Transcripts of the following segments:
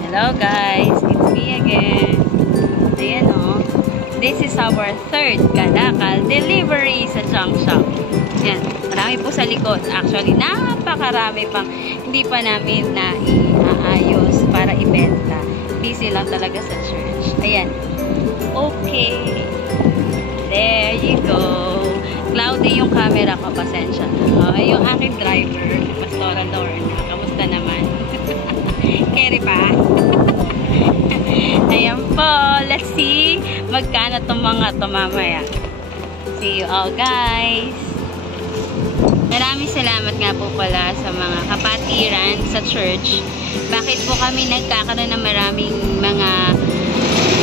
Hello guys, it's me again. Ayan o. This is our third Kalakal delivery sa junk shop. Ayan, marami po sa likod. Actually, napakarami pang hindi pa namin na iaayos para ibenta. Busy lang talaga sa church. Ayan. Okay. There you go. Cloudy yung camera ko, pasensya na. Yung aking driver, Pastora Lorna. Kamusta naman? Carry pa? Ayan po. Let's see magkano itong mga ito mamaya. See you all guys. Maraming salamat nga po pala sa mga kapatiran sa church. Bakit po kami nagkakaroon ng maraming mga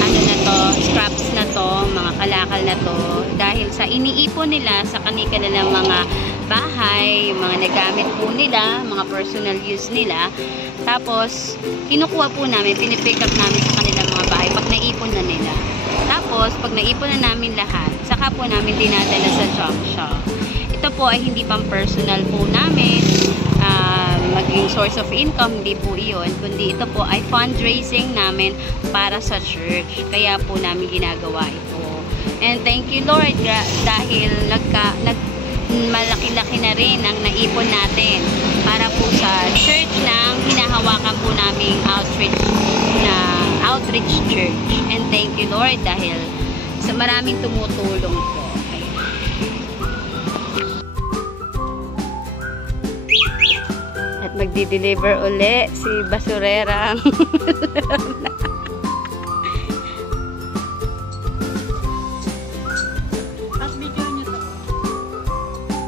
ano na to, scraps na to, mga kalakal na to, dahil sa iniipon nila sa kanilang mga bahay, yung mga nagamit po nila, mga personal use nila. Tapos, kinukuha po namin, pinipick up namin sa kanilang mga bahay pag naipon na nila. Tapos, pag naipon na namin lahat, saka po namin dinadala sa junk shop. Ito po ay hindi pang personal po namin, maging source of income, hindi po iyon, kundi ito po ay fundraising namin para sa church. Kaya po namin ginagawa ito. And thank you Lord dahil malaki-laki na rin ang naipon natin para po sa church ng hinahawakan po naming outreach church. And thank you Lord dahil sa maraming tumutulong po. At magdi-deliver uli si basurerang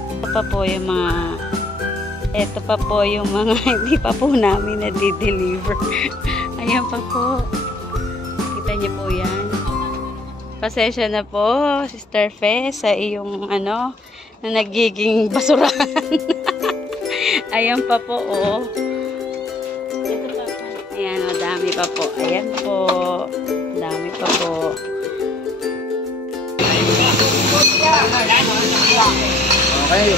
ito pa po yung mga hindi pa po namin na-deliver. Ayan pa po. Kita niyo po yan. Pasensya na po, Sister Fe, sa iyong na nagiging basurahan. Ayan pa po, oh. Ayan, madami pa po. Ayan po. Dami pa po. Okay.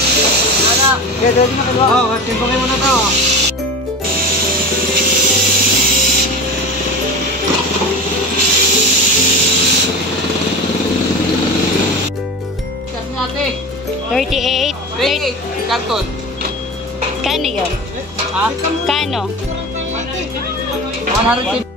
Kaya dito na kayo. Oo, timpangin mo na ito. Kasi natin. 38. 38. Karton. Kano yun? Ha? Kano? 150.